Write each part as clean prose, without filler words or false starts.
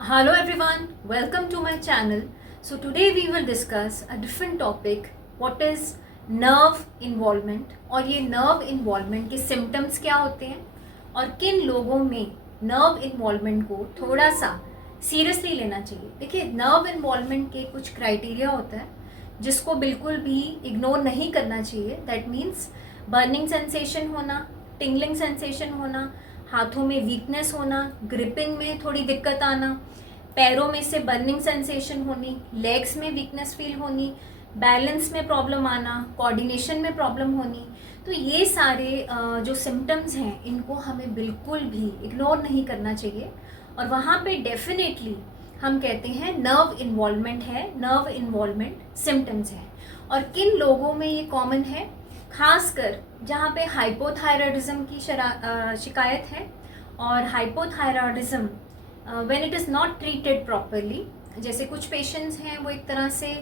Hello everyone, welcome to my channel. So today we will discuss a different topic, what is nerve involvement और ये nerve involvement के symptoms क्या होते हैं और किन लोगों में nerve involvement को थोड़ा सा seriously लेना चाहिए। देखिए nerve involvement के कुछ criteria होता है जिसको बिल्कुल भी ignore नहीं करना चाहिए। That means burning sensation होना, tingling sensation होना, हाथों में वीकनेस होना, ग्रिपिंग में थोड़ी दिक्कत आना, पैरों में से बर्निंग सेंसेशन होनी, लेग्स में वीकनेस फील होनी, बैलेंस में प्रॉब्लम आना, कोऑर्डिनेशन में प्रॉब्लम होनी। तो ये सारे जो सिम्टम्स हैं इनको हमें बिल्कुल भी इग्नोर नहीं करना चाहिए और वहाँ पे डेफिनेटली हम कहते हैं नर्व इन्वॉल्वमेंट है, नर्व इन्वॉल्वमेंट सिम्टम्स हैं। और किन लोगों में ये कॉमन है, खासकर जहाँ पे हाइपोथायरॉयडिज्म की शिकायत है और hypothyroidism when it is not treated properly. जैसे कुछ पेशेंट्स हैं वो एक तरह से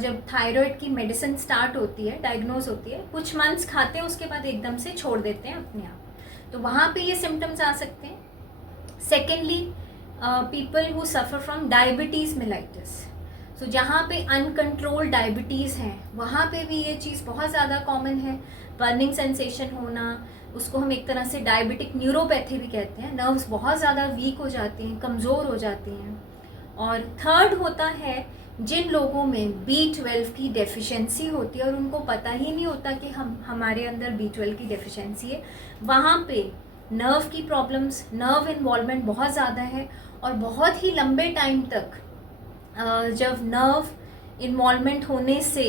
जब थायराइड की मेडिसिन स्टार्ट होती है, डायग्नोज होती है, कुछ मंथ्स खाते हैं उसके बाद एकदम से छोड़ देते हैं अपने आप, तो वहाँ पे ये सिम्टम्स आ सकते हैं। Secondly people who suffer from diabetes mellitus, तो जहाँ पे अनकंट्रोल डायबिटीज़ हैं वहाँ पे भी ये चीज़ बहुत ज़्यादा कॉमन है। बर्निंग सेंसेशन होना, उसको हम एक तरह से डायबिटिक न्यूरोपैथी भी कहते हैं। नर्व्स बहुत ज़्यादा वीक हो जाती हैं, कमज़ोर हो जाती हैं। और थर्ड होता है जिन लोगों में B12 की डेफिशिएंसी होती है और उनको पता ही नहीं होता कि हमारे अंदर B12 की डेफिशिएंसी है, वहाँ पे नर्व की प्रॉब्लम्स, नर्व इन्वॉल्वमेंट बहुत ज़्यादा है और बहुत ही लंबे टाइम तक जब नर्व इन्वॉल्वमेंट होने से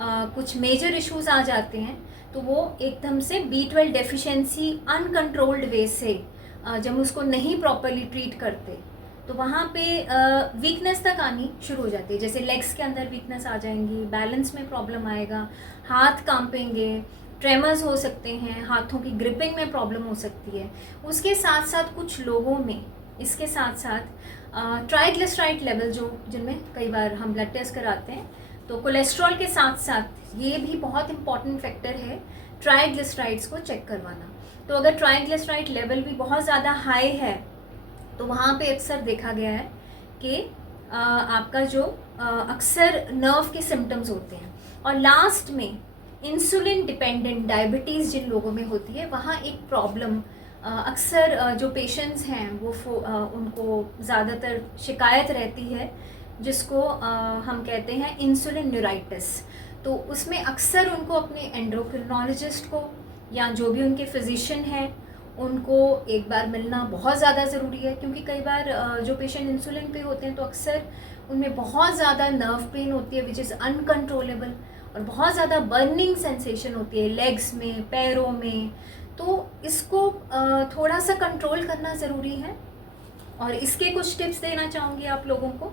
कुछ मेजर इश्यूज आ जाते हैं तो वो एकदम से B12 डेफिशिएंसी अनकंट्रोल्ड वे से जब उसको नहीं प्रॉपरली ट्रीट करते तो वहाँ पे वीकनेस तक आनी शुरू हो जाती है। जैसे लेग्स के अंदर वीकनेस आ जाएंगी, बैलेंस में प्रॉब्लम आएगा, हाथ कांपेंगे, ट्रेमर्स हो सकते हैं, हाथों की ग्रिपिंग में प्रॉब्लम हो सकती है। उसके साथ साथ कुछ लोगों में इसके साथ साथ ट्राइग्लिसराइड लेवल जो जिनमें कई बार हम ब्लड टेस्ट कराते हैं, तो कोलेस्ट्रॉल के साथ साथ ये भी बहुत इंपॉर्टेंट फैक्टर है ट्राइग्लिसराइड्स को चेक करवाना। तो अगर ट्राइग्लिसराइड लेवल भी बहुत ज़्यादा हाई है तो वहाँ पे अक्सर देखा गया है कि आपका जो अक्सर नर्व के सिम्टम्स होते हैं। और लास्ट में इंसुलिन डिपेंडेंट डायबिटीज़ जिन लोगों में होती है वहाँ एक प्रॉब्लम अक्सर जो पेशेंट्स हैं वो उनको ज़्यादातर शिकायत रहती है जिसको हम कहते हैं इंसुलिन न्यूराइटिस। तो उसमें अक्सर उनको अपने एंडोक्रिनोलॉजिस्ट को या जो भी उनके फिजिशियन हैं उनको एक बार मिलना बहुत ज़्यादा ज़रूरी है, क्योंकि कई बार जो पेशेंट इंसुलिन पे होते हैं तो अक्सर उनमें बहुत ज़्यादा नर्व पेन होती है विच इज़ अनकंट्रोलेबल और बहुत ज़्यादा बर्निंग सेंसेशन होती है लेग्स में, पैरों में। तो इसको थोड़ा सा कंट्रोल करना ज़रूरी है और इसके कुछ टिप्स देना चाहूँगी आप लोगों को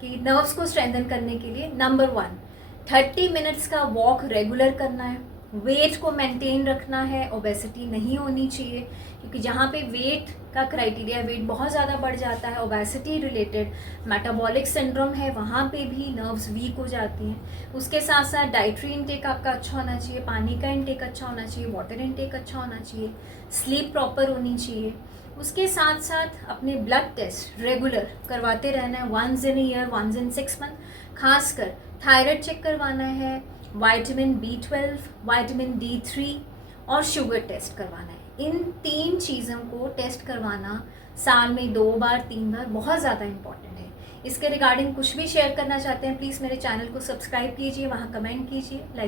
कि नर्व्स को स्ट्रेंथन करने के लिए। नंबर 1, 30 मिनट्स का वॉक रेगुलर करना है, वेट को मेंटेन रखना है, ओबेसिटी नहीं होनी चाहिए, क्योंकि जहाँ पे वेट का क्राइटेरिया, वेट बहुत ज़्यादा बढ़ जाता है, ओबेसिटी रिलेटेड मेटाबॉलिक सिंड्रोम है, वहाँ पे भी नर्व्स वीक हो जाती हैं। उसके साथ साथ डाइटरी इनटेक आपका अच्छा होना चाहिए, पानी का इनटेक अच्छा होना चाहिए, वाटर इनटेक अच्छा होना चाहिए, स्लीप प्रॉपर होनी चाहिए। उसके साथ साथ अपने ब्लड टेस्ट रेगुलर करवाते रहना है, once in year, once in 6 month. खासकर थायराइड चेक करवाना है, विटामिन B12, विटामिन D3 और शुगर टेस्ट करवाना है। इन 3 चीज़ों को टेस्ट करवाना साल में 2 बार 3 बार बहुत ज़्यादा इंपॉर्टेंट है। इसके रिगार्डिंग कुछ भी शेयर करना चाहते हैं प्लीज़ मेरे चैनल को सब्सक्राइब कीजिए, वहाँ कमेंट कीजिए, लाइक